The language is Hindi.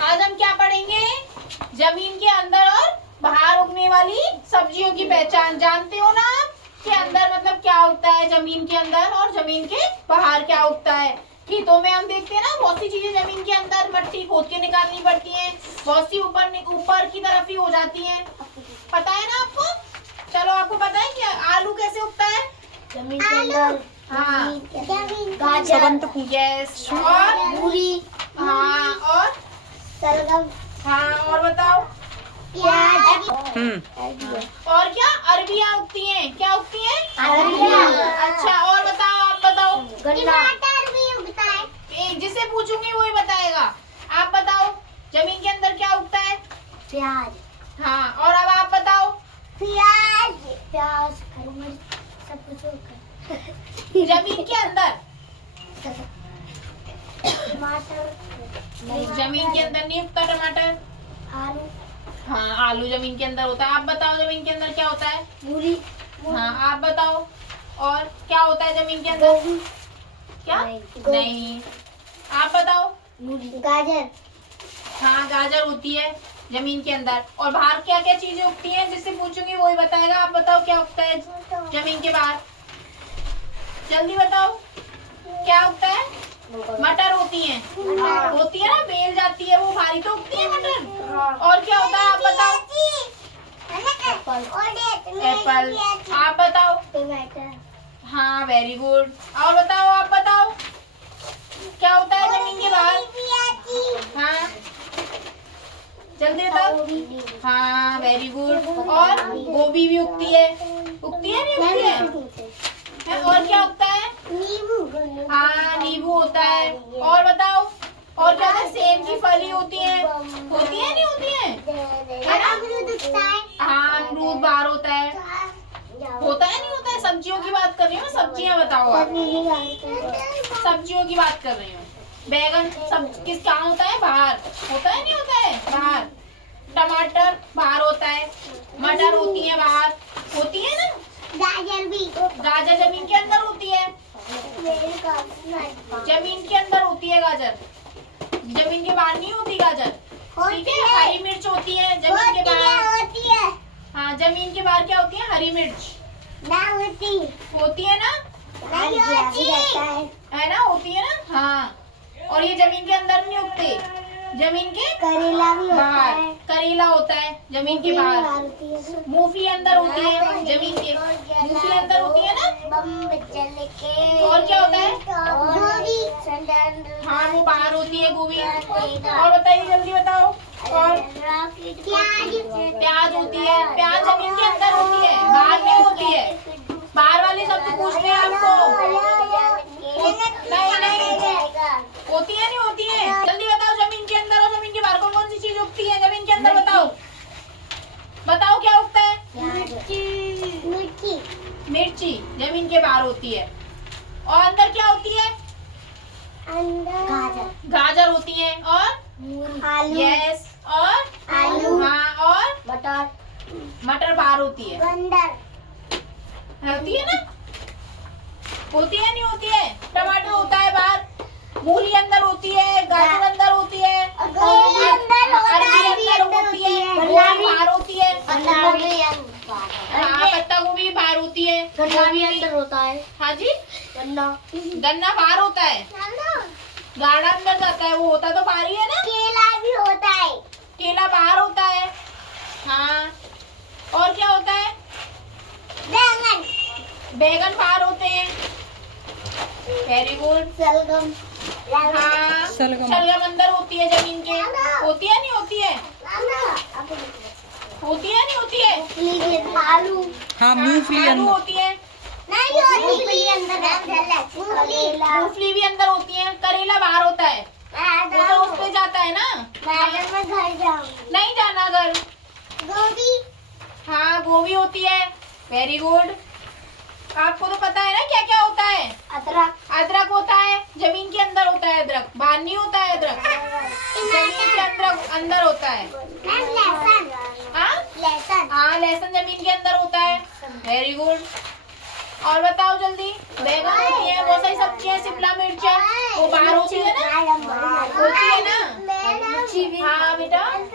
आज हम क्या पढ़ेंगे? जमीन के अंदर और बाहर उगने वाली सब्जियों की पहचान। जानते हो ना आप कि अंदर मतलब क्या उगता है जमीन के अंदर और जमीन के बाहर क्या उगता है। खेतों में हम देखते हैं ना बहुत सी चीजें जमीन के अंदर मट्टी खोद के निकालनी पड़ती है, बहुत सी ऊपर की तरफ ही हो जाती है। पता है ना आपको? चलो आपको पता है कि आलू कैसे उगता है? जमीन के अंदर। हाँ, गाजर, यस, और मूली, हाँ, और शलगम, हाँ, और बताओ। प्याज, और क्या अरबियां उगती हैं? क्या उगती हैं? अरबियां। अच्छा, और बताओ, आप बताओ। टमाटर भी उगता है। जिसे पूछूंगी वही बताएगा। आप बताओ जमीन के अंदर क्या उगता है? प्याज। हाँ, और अब आप बताओ। प्याज, हरी मिर्च, सब कुछ उगता है। जमीन के अंदर टमाटर नहीं, जमीन के अंदर नहीं उगता टमाटर। आलू, हाँ, आलू जमीन के अंदर होता है। आप बताओ जमीन के अंदर क्या होता है? मूली, हाँ, आप बताओ। और क्या होता है जमीन के अंदर? गोभी, क्या? नहीं। नहीं, आप बताओ। मूली, गाजर, हाँ, गाजर होती है जमीन के अंदर। और बाहर क्या क्या चीजें उगती हैं? जिससे पूछूंगी वही बताएगा। आप बताओ क्या उगता है जमीन के बाहर? जल्दी बताओ क्या उगता है? मटर होती है। होती है ना, बेल जाती है वो, भारी तो उगती है मटर। और क्या होता है आप बताओ? एप्पल। आप बताओ। टमाटर, हाँ, वेरी गुड। और बताओ, आप बताओ क्या होता है जमीन के बाहर? हाँ, जल्दी बताओ। हाँ, वेरी गुड। और गोभी भी उगती है। उगती है नहीं उगती है? और क्या उगता है? नींबू, हाँ, नींबू होता है। और बताओ, और क्या होता है? सेब की फली होती है। होती है नहीं होती है? है ना? अमरूद उगता है। हाँ, अमरूद बाहर होता है। होता है नहीं होता है? सब्जियों की बात कर रही हूँ, सब्जियां बताओ आप। सब्जियों की बात कर रही हूँ। बैगन सब किस कहाँ होता है? बाहर होता है नहीं होता है? बाहर। टमाटर बाहर होता है। मटर होती है बाहर। होती है ना? गाजर भी, गाजर जमीन के अंदर होती है। जमीन के अंदर होती है गाजर, जमीन के बाहर नहीं होती गाजर। ठीक है। हरी मिर्च होती है जमीन के बाहर। होती है हाँ, जमीन के बाहर क्या होती है? हरी मिर्च ना होती, होती है ना? नहीं होती है ना? होती है ना? हाँ। और ये जमीन के अंदर नहीं उगते, जमीन के करेला भी होता बाहर। है, करेला होता है जमीन के बाहर। मूंगफली अंदर होती है जमीन के। मूंगफली अंदर होती है ना? और क्या होता है? गोभी, हाँ, वो बाहर होती है गोभी। और बताइए, जल्दी बताओ। और प्याज होती है। प्याज जमीन के अंदर होती है, बाहर नहीं होती है। बाहर वाले शब्द पूछ रहे हैं आपको। नहीं नहीं, होती है नहीं होती है? जल्दी बताओ जमीन के अंदर और जमीन के बाहर कौन कौन सी चीज उगती है जमीन के अंदर? बताओ बताओ क्या उगता है? मिर्ची, मिर्ची जमीन के बाहर होती है। और अंदर क्या होती है? गाजर, गाजर होती है। और आलू, यस, और आलू, हाँ, और मटर, मटर बाहर होती है। गंदर, होती है ना? होती है नहीं होती है? टमाटर होता है बाहर। मूली अंदर होती है। गाजर अंदर होती है। गोभी अंदर होता है, अरबी अंदर होती है। गोभी बाहर होती है। हाँ, पत्ता गोभी बाहर होती है। गोभी अंदर होता है, हाँ जी, गन्ना, गन्ना बाहर होता है। गाढ़ा अंदर जाता है, वो होता तो बाहर ही है ना? केला भी होता है, केला बाहर होता है। हाँ, और क्या होता है? बैंगन, बैगन बाहर होते हैं। Very good. शलगम, हाँ, शलगम अंदर होती है जमीन के। होती है नहीं होती है? होती है नहीं होती है? आलू, हाँ, मूंगफली आलू अंदर। होती है। नहीं होती, अंदर, मूंगफली भी अंदर होती है। करेला बाहर होता है, वो तो उस पे जाता है ना। गाजर में घर जाऊंगी, नहीं जाना घर। गोभी, हाँ, गोभी होती है। Very good. आपको तो पता है ना क्या क्या होता है? अदरक, अदरक होता है जमीन के अंदर होता है। अदरक बाहर नहीं होता है। अदरक जमीन के अंदर होता है। लहसुन, हाँ लहसुन, हाँ, लहसुन जमीन के अंदर होता है। Very good. और बताओ जल्दी। बैगन होती है, बहुत सारी सब्जियां, शिमला मिर्च वो बाहर होती है ना? होती है ना? मैडम, हाँ, बेटा?